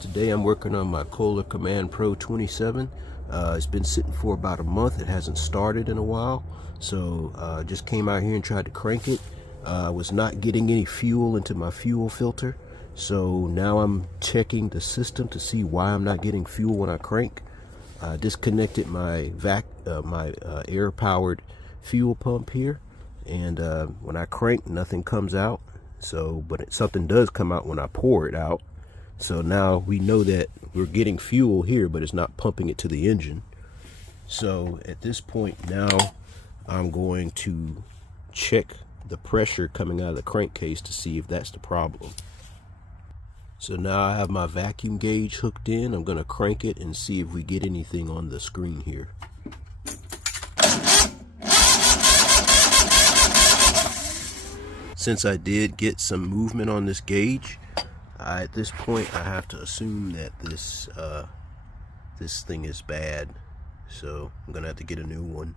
Today I'm working on my Kohler Command Pro 27. It's been sitting for about a month. It hasn't started in a while, so just came out here and tried to crank it. I was not getting any fuel into my fuel filter, so now I'm checking the system to see why I'm not getting fuel when I crank. I disconnected my air-powered fuel pump here, and when I crank, nothing comes out. But something does come out when I pour it out. So now we know that we're getting fuel here, but it's not pumping it to the engine. So at this point now, I'm going to check the pressure coming out of the crankcase to see if that's the problem. So now I have my vacuum gauge hooked in. I'm going to crank it and see if we get anything on the screen here. Since I did get some movement on this gauge, at this point I have to assume that this thing is bad, so I'm gonna have to get a new one.